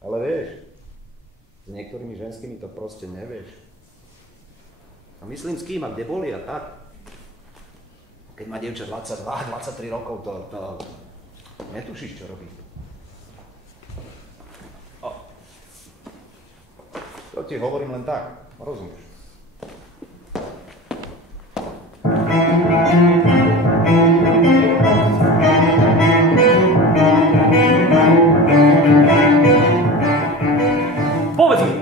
Ale vieš, s niektorými ženskými to proste nevieš. A myslím s kým a kde boli a tak. Keď má dievča 22, 23 rokov, to netušíš, čo robí. To ti hovorím len tak, rozumieš? Povedz mi.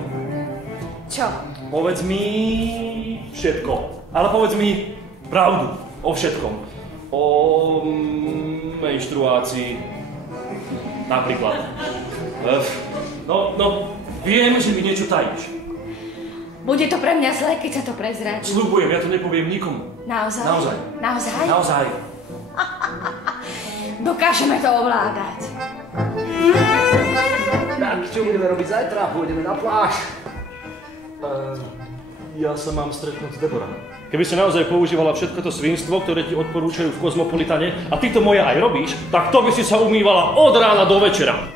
Čo? Povedz mi všetko. Ale povedz mi pravdu o všetkom. O menštruácii. Napríklad. No, viem, že mi niečo tajíš. Bude to pre mňa zlé, keď sa to prezradí. Sľubujem, ja to nepoviem nikomu. Naozaj? Naozaj. Naozaj? Naozaj. Dokážeme to ovládať. Tak, čo budeme robiť zajtra? Pôjdeme na pláž. Ja sa mám stretnúť s Deborah. Keby si naozaj používala všetko to svinstvo, ktoré ti odporúčajú v Kozmopolitane, a ty to moje aj robíš, tak to by si sa umývala od rána do večera.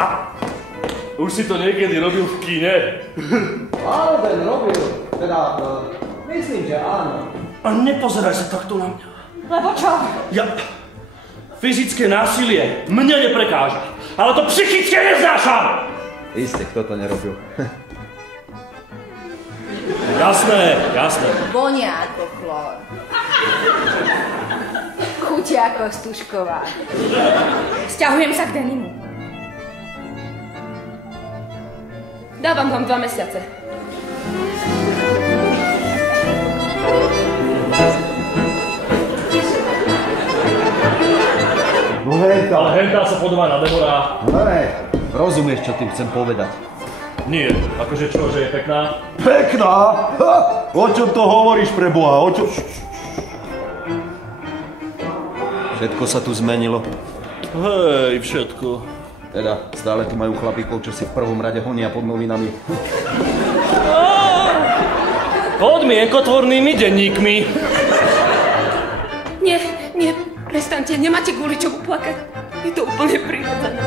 Už si to niekedy robil v kine? Áno, ten robil. Teda, myslím, že áno. A nepozeraj sa takto na mňa. Lebo čo? Fyzické násilie mne neprekáža, ale to psychické neznášam! Isté, kto to nerobil. Jasné. Vonia ako chlor. Chutia ako stužková. Sťahujem sa k denimu. Dávam vám 2 mesiace. No henta. Ale hentá sa podobá na Deborah. No ne, rozumieš, čo tým chcem povedať. Nie, akože čo, že je pekná? Pekná? Ha! O čom to hovoríš, preboha? O čom? Všetko sa tu zmenilo. Hej, všetko. Teda, stále tu majú chlapíkov, čo si v prvom rade honia pod novinami. Pod mienkotvornými denníkmi. Nie, prestaňte, nemáte kvôli čomu plakať. Je to úplne prirodzené.